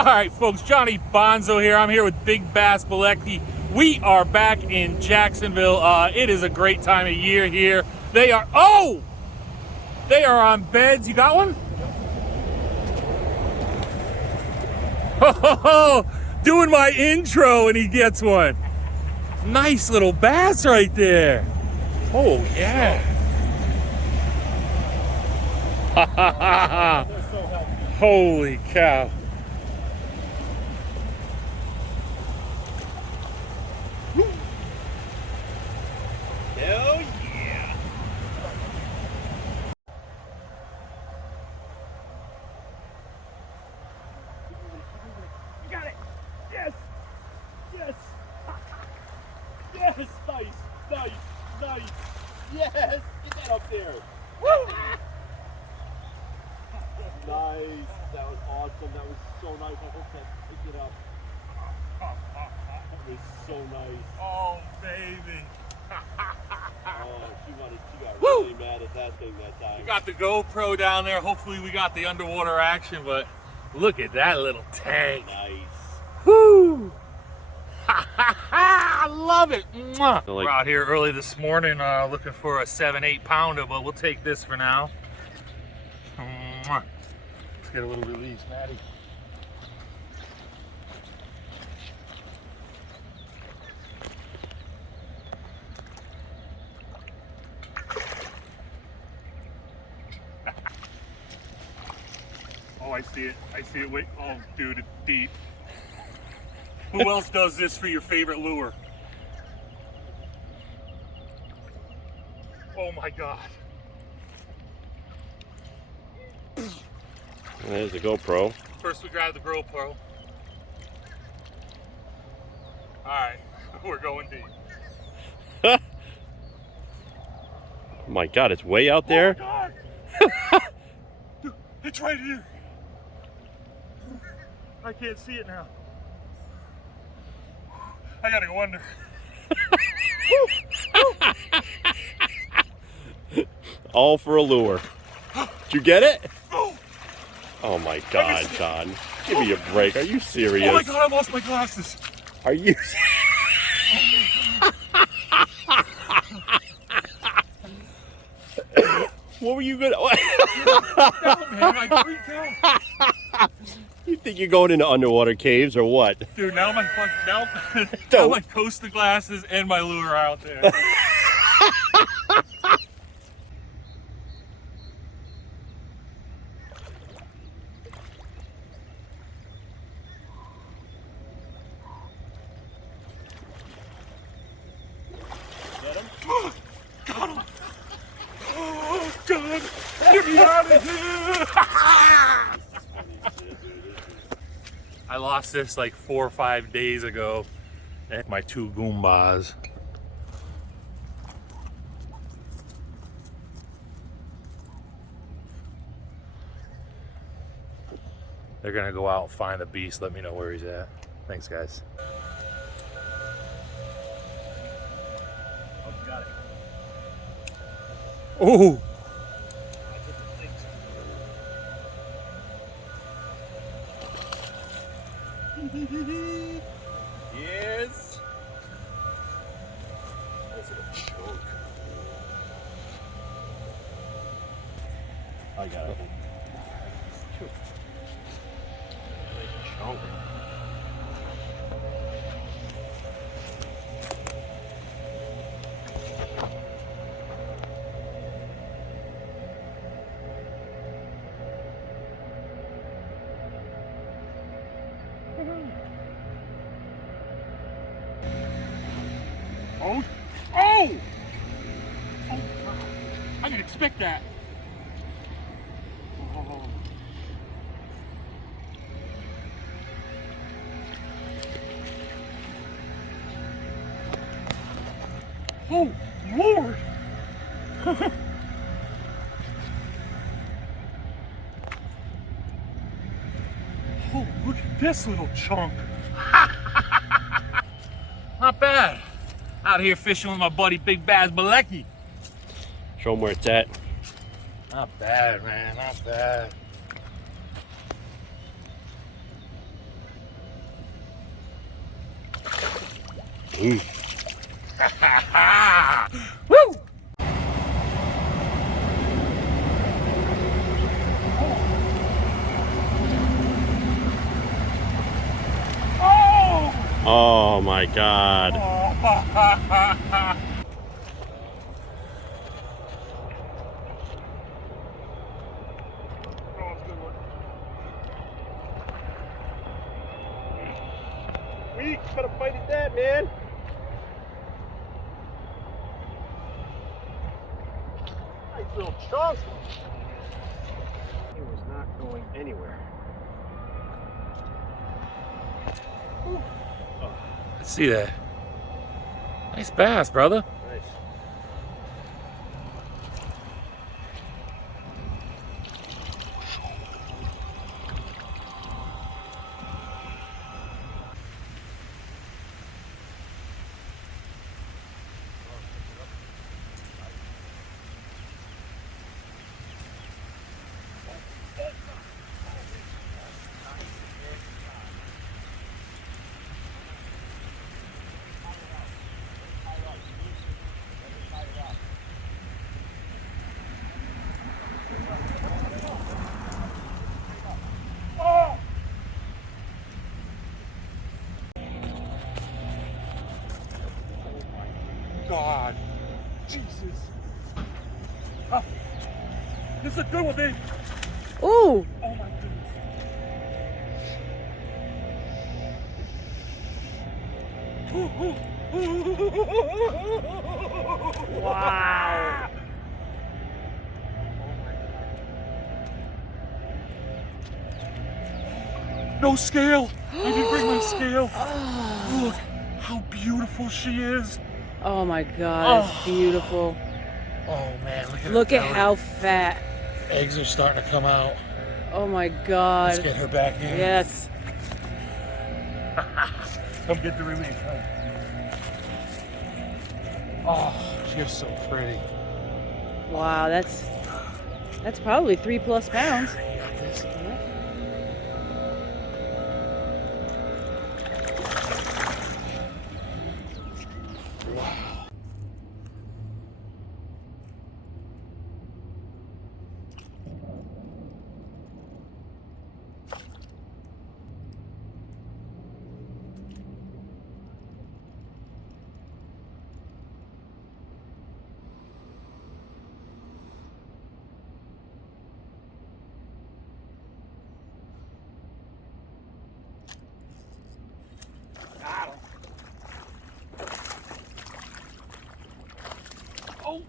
All right, folks, Jonny Bonzo here. I'm here with Big Bass Bielecki. We are back in Jacksonville. It is a great time of year here. They are on beds. You got one? Oh, doing my intro and he gets one. Nice little bass right there. Oh, yeah. Holy cow. Hell yeah. You got it. Yes. Yes. Yes. Nice. Nice. Nice. Yes. Get that up there. Woo. Nice. That was awesome. That was so nice. I hope that picked it up. That was so nice. Oh, baby. Oh, she got really mad at that thing that time. We got the GoPro down there. Hopefully we got the underwater action, but look at that little tank. Nice. Woo! I love it. Mwah. We're out here early this morning looking for a 7-8 pounder, but we'll take this for now. Mwah. Let's get a little release, Maddie. Oh, I see it. I see it. Wait. Oh, dude, it's deep. Who else does this for your favorite lure? Oh my God. There's the GoPro. First we grab the GoPro. Alright, we're going deep. Oh my God, it's way out there. Oh my God. Dude, it's right here. I can't see it now. I gotta go under. All for a lure. Did you get it? Oh my God, John. Give me a break. Are you serious? Oh my God, I lost my glasses. Are you? What were you gonna? Man, I freaked out. You think you're going into underwater caves or what? Dude, now my Costa glasses and my lure are out there. Get him? Got him! Oh, God! Get me out of here! I lost this like 4 or 5 days ago at my 2 Goombas. They're gonna go out and find the beast. Let me know where he's at. Thanks, guys. Oh, you got it. Oh! Yes. That's a choke. I got it. Choke. Oh! Oh! Oh, wow. I didn't expect that. Oh. Oh, Lord! Oh, look at this little chunk. Not bad. Out here fishing with my buddy Big Bass Bielecki. Show them where it's at. Not bad, man. Not bad. Woo! Oh my God. Weak, gotta fight at that, man. Nice little chunk. It was not going anywhere. Oh. Let's see that. Nice bass, brother. Nice. God. Jesus. Oh, this is a good one, babe. Ooh. Oh my goodness. Wow. No scale. I didn't bring my scale. Look how beautiful she is. Oh my God, it's beautiful. Oh man, Look at how fat. eggs are starting to come out. Oh my God. Let's get her back in. Yes. Come get the release, huh? Oh, she's so pretty. Wow, that's probably 3+ pounds. You got this. Wow. Oh.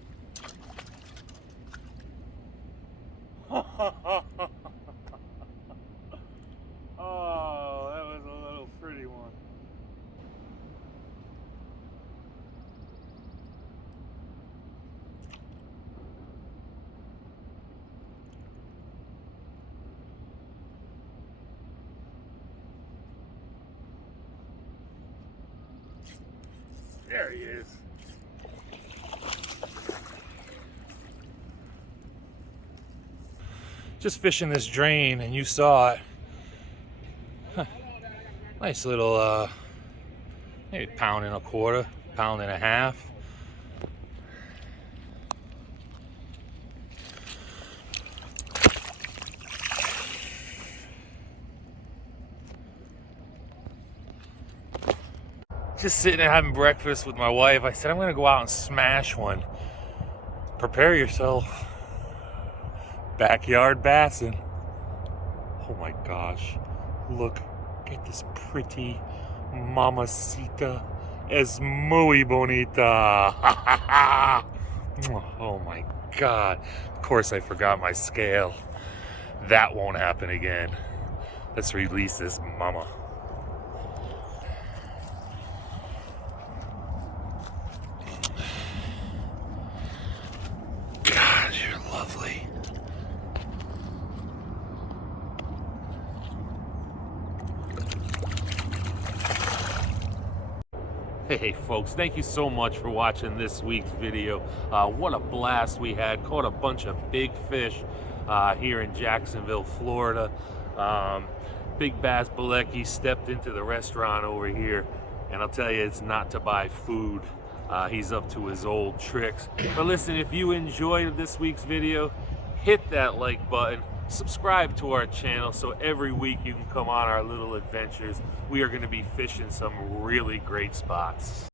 Oh, that was a little pretty one. There he is. Just fishing this drain and you saw it. Huh. Nice little maybe £1.25 pounds, £1.5 pounds. Just sitting there having breakfast with my wife. I said I'm gonna go out and smash one. Prepare yourself. Backyard bassin. Oh my gosh. Look at this pretty mamacita. Es muy bonita. Oh my God. Of course I forgot my scale. That won't happen again. Let's release this mama. God, you're lovely. Hey folks, thank you so much for watching this week's video. What a blast we had. Caught a bunch of big fish here in Jacksonville, Florida. Big Bass Bielecki stepped into the restaurant over here And I'll tell you, it's not to buy food. He's up to his old tricks. But listen, if you enjoyed this week's video, hit that like button, subscribe to our channel so every week you can come on our little adventures. We are going to be fishing some really great spots.